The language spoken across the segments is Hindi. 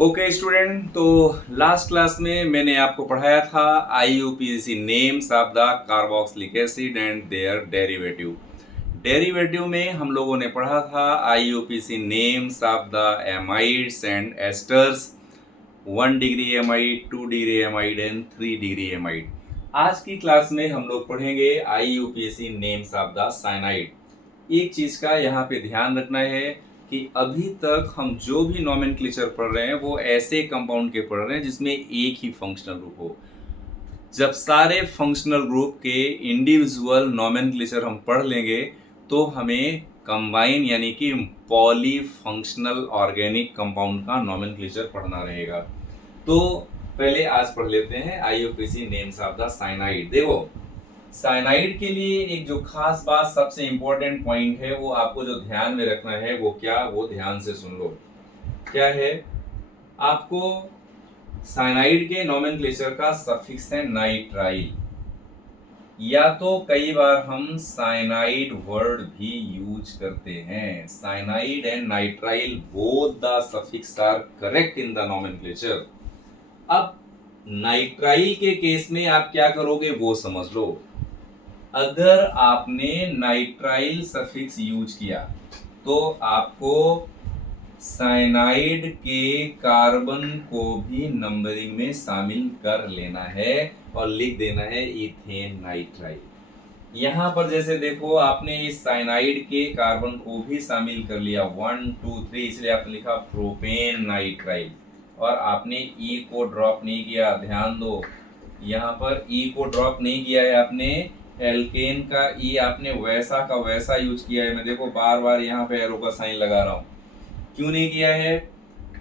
ओके स्टूडेंट, तो लास्ट क्लास में मैंने आपको पढ़ाया था IUPAC names of the carboxylic acid and their derivative. Derivative में हम लोगों ने पढ़ा था IUPAC names of the amides and esters, 1 degree amide, 2 degree amide and 3 degree amide. आज की क्लास में हम लोग पढ़ेंगे IUPAC names of the cyanide. एक चीज का यहाँ पे ध्यान रखना है कि अभी तक हम जो भी नॉमेनक्लेचर पढ़ रहे हैं वो ऐसे कंपाउंड के पढ़ रहे हैं जिसमें एक ही फंक्शनल ग्रुप हो। जब सारे फंक्शनल ग्रुप के इंडिविजुअल नॉमेनक्लेचर हम पढ़ लेंगे तो हमें कंबाइन यानी कि पॉली फंक्शनल ऑर्गेनिक कंपाउंड का नॉमेनक्लेचर पढ़ना रहेगा। तो पहले आज पढ़ लेते हैं IUPAC names of the cyanide. देखो, साइनाइड के लिए एक जो खास बात, सबसे इंपॉर्टेंट पॉइंट है, वो आपको जो ध्यान में रखना है वो क्या, वो ध्यान से सुन लो। क्या है? आपको साइनाइड के नोमेनक्लेचर का सफिक्स है नाइट्राइल, या तो कई बार हम साइनाइड वर्ड भी यूज करते हैं। Cyanide and nitrile both the suffix are correct in the nomenclature. अब नाइट्राइल के केस में आप क्या करोगे वो समझ लो। अगर आपने नाइट्राइल सफिक्स यूज किया तो आपको साइनाइड के कार्बन को भी नंबरिंग में शामिल कर लेना है और लिख देना है इथेन नाइट्राइल। यहां पर जैसे देखो, आपने इस साइनाइड के कार्बन को भी शामिल कर लिया 1 2 3, इसलिए आपने लिखा प्रोपेन नाइट्राइल और आपने ई को ड्रॉप नहीं किया। ध्यान दो, यहाँ पर ई को ड्रॉप नहीं किया है आपने, एल्केन का ई आपने वैसा का वैसा यूज किया है। मैं देखो बार बार यहाँ पे एरो का साइन लगा रहा हूँ, क्यों नहीं किया है?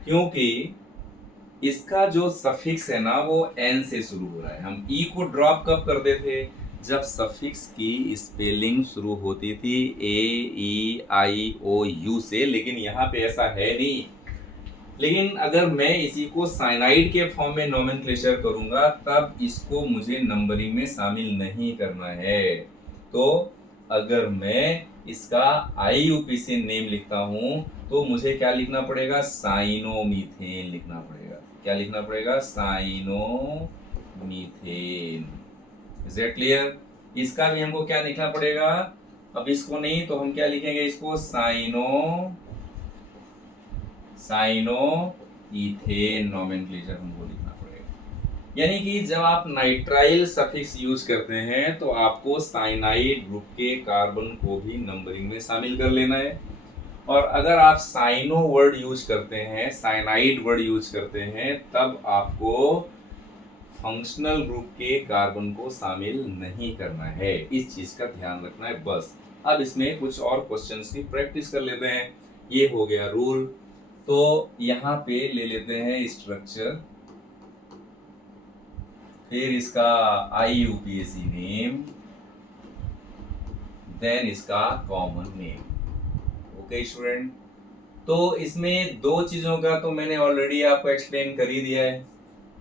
क्योंकि इसका जो सफिक्स है ना वो एन से शुरू हो रहा है। हम ई को ड्रॉप कब करते थे? जब सफिक्स की स्पेलिंग शुरू होती थी AEIOU से, लेकिन यहाँ पे ऐसा है नहीं। लेकिन अगर मैं इसी को साइनाइड के फॉर्म में नोमेनक्लेचर करूंगा तब इसको मुझे नंबरिंग में शामिल नहीं करना है। तो अगर मैं इसका IUPAC नेम लिखता हूं तो मुझे क्या लिखना पड़ेगा? साइनोमीथेन लिखना पड़ेगा। क्या लिखना पड़ेगा? साइनोमीथेन। Is it clear? इसका भी हमको क्या लिखना पड़ेगा? अब इसको नहीं तो हम क्या लिखेंगे? इसको साइनो इथेन नोमेनक्लेचर हमको लिखना पड़ेगा। यानी कि जब आप नाइट्राइल सफिक्स यूज करते हैं तो आपको साइनाइड ग्रुप के कार्बन को भी नंबरिंग में शामिल कर लेना है। और अगर आप साइनो वर्ड यूज करते हैं, साइनाइड वर्ड यूज करते हैं, तब आपको फंक्शनल ग्रुप के कार्बन को शामिल नहीं करना है। इस चीज का ध्यान रखना है बस। अब इसमें कुछ और क्वेश्चंस की प्रैक्टिस कर लेते हैं। ये हो गया रूल। तो यहाँ पे ले लेते हैं स्ट्रक्चर, फिर इसका IUPAC नेम, देन इसका कॉमन नेम। ओके स्टूडेंट, तो इसमें दो चीजों का तो मैंने ऑलरेडी आपको एक्सप्लेन कर ही दिया है।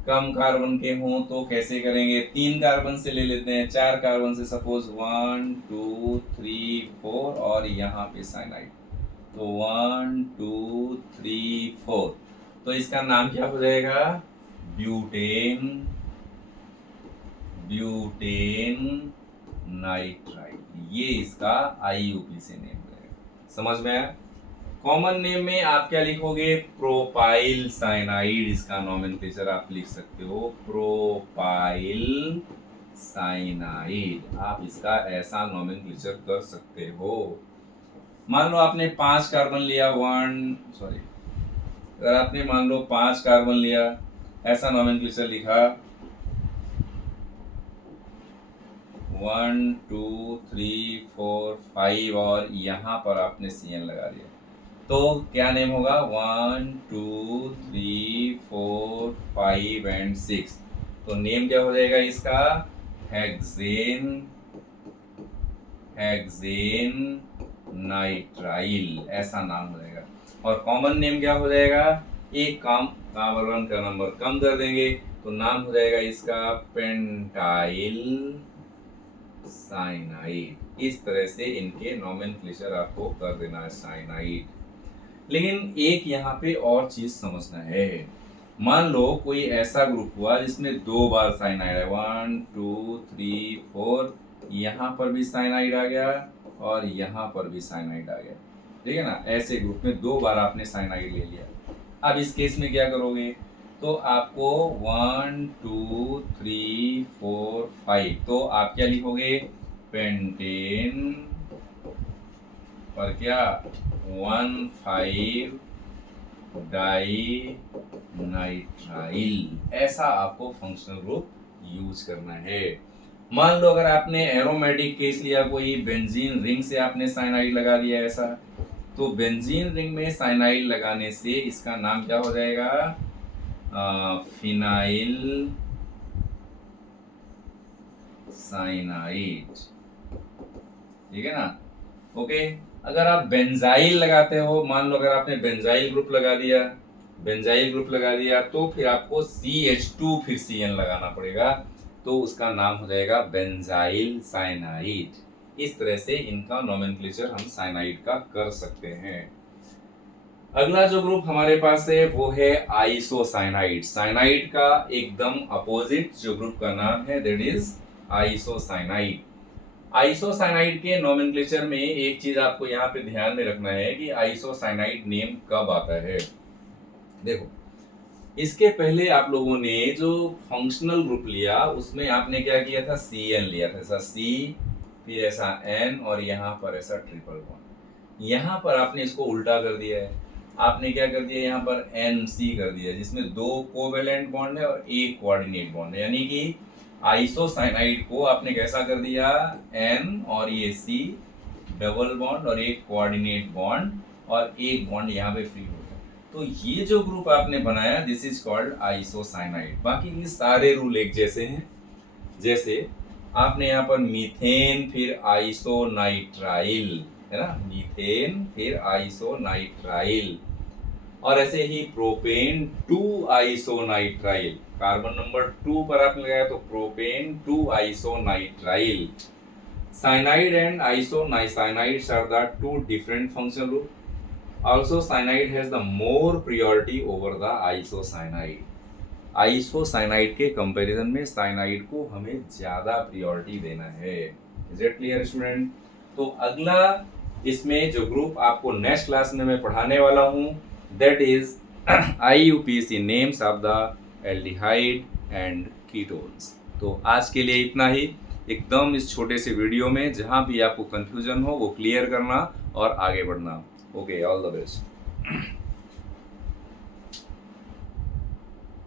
कम कार्बन के हों तो कैसे करेंगे? 3 कार्बन से ले लेते हैं, 4 कार्बन से, सपोज 1 2 3 4 और यहाँ पे साइनाइड, तो 1 2 3 4। तो इसका नाम क्या हो जाएगा? Butane nitrile. ये इसका IUPAC नेम है। समझ में आया? कॉमन नेम में आप क्या लिखोगे? Propyl cyanide. इसका नोमेनक्लेचर आप लिख सकते हो प्रोपाइल साइनाइड। आप इसका ऐसा नोमेनक्लेचर कर सकते हो। मान लो आपने 5 कार्बन लिया, अगर आपने मान लो 5 कार्बन लिया, ऐसा नोमेनक्लेचर लिखा 1 2 3 4 5 और यहाँ पर आपने CN लगा दिया, तो क्या नेम होगा? 1 2 3 4 5 एंड 6। तो नेम क्या हो जाएगा इसका? हेक्सेन नाइट्राइल, ऐसा नाम हो जाएगा। और कॉमन नेम क्या हो जाएगा? एक कार्बन का नंबर कम कर देंगे तो नाम हो जाएगा इसका पेंटाइल साइनाइड। इस तरह से इनके नोमेनक्लेचर आपको कर देना है साइनाइड। लेकिन एक यहाँ पे और चीज समझना है, मान लो कोई ऐसा ग्रुप हुआ जिसमें 2 बार साइनाइड है, 1 2 3 4, यहाँ पर भी साइनाइड आ गया और यहाँ पर भी साइनाइड आ गया, ठीक है ना। ऐसे ग्रुप में 2 बार आपने साइनाइड ले लिया। अब इस केस में क्या करोगे, तो आपको 1 2 3 4 5, तो आप क्या लिखोगे, पेंटेन और क्या 1,5 डाई नाइट्राइल, ऐसा आपको फंक्शनल ग्रुप यूज करना है। मान लो अगर आपने एरोमेटिक केस लिया, कोई बेंजीन रिंग से आपने साइनाइड लगा दिया ऐसा, तो बेंजीन रिंग में साइनाइड लगाने से इसका नाम क्या हो जाएगा, फिनाइल साइनाइड, ठीक है ना। ओके, अगर आप बेंजाइल लगाते हो, मान लो अगर आपने बेंजाइल ग्रुप लगा दिया, बेंजाइल ग्रुप लगा दिया, तो फिर आपको CH2 फिर CN लगाना पड़ेगा, तो उसका नाम हो जाएगा बेंजाइल साइनाइड। इस तरह से इनका नोमेनक्लेचर हम साइनाइड का कर सकते हैं। अगला जो ग्रुप हमारे पास है वो है आइसोसाइनाइड। साइनाइड का एकदम अपोजिट जो ग्रुप का नाम है दैट इज आइसोसाइनाइड। आइसोसाइनाइड के नोमेनक्लेचर में एक चीज आपको यहाँ पे ध्यान में रखना है कि आइसोसाइनाइड नेम कब आता है। देखो, इसके पहले आप लोगों ने जो फंक्शनल ग्रुप लिया उसमें आपने क्या किया था, CN लिया था, ऐसा C, फिर ऐसा N और यहाँ पर ऐसा ट्रिपल बॉन्ड। यहाँ पर आपने इसको उल्टा कर दिया है, आपने क्या कर दिया, यहाँ पर NC कर दिया, जिसमें 2 कोवेलेंट बॉन्ड है और 1 कोऑर्डिनेट बॉन्ड है, यानी कि आइसोसाइनाइड को आपने कैसा कर दिया, N और ये C डबल बॉन्ड और 1 कोऑर्डिनेट बॉन्ड और 1 बॉन्ड यहाँ पे फ्री हो गया। तो ये जो ग्रुप आपने बनाया दिस इज कॉल्ड आइसोसाइनाइड। बाकी ये सारे रूल एक जैसे हैं, जैसे आपने यहाँ पर मीथेन फिर आइसोनाइट्राइल, है ना, मीथेन फिर आइसोनाइट्राइल, और ऐसे ही प्रोपेन 2 आइसोनाइट्राइल, कार्बन नंबर 2 पर आपने लगाया तो propane 2 isonitrile. Cyanide and isonitriles are the 2 different functional group. Also, cyanide has the more priority over the isocyanide. Isocyanide के कंपैरिजन में साइनाइड को हमें ज्यादा प्रायोरिटी देना है। Is it clear student? तो अगला इसमें जो ग्रुप आपको नेक्स्ट क्लास में मैं पढ़ाने वाला हूं that is IUPAC names of the aldehyde and ketones. तो आज के लिए इतना ही। एकदम इस छोटे से वीडियो में जहां भी आपको कंफ्यूजन हो वो क्लियर करना और आगे बढ़ना। Okay, all the best.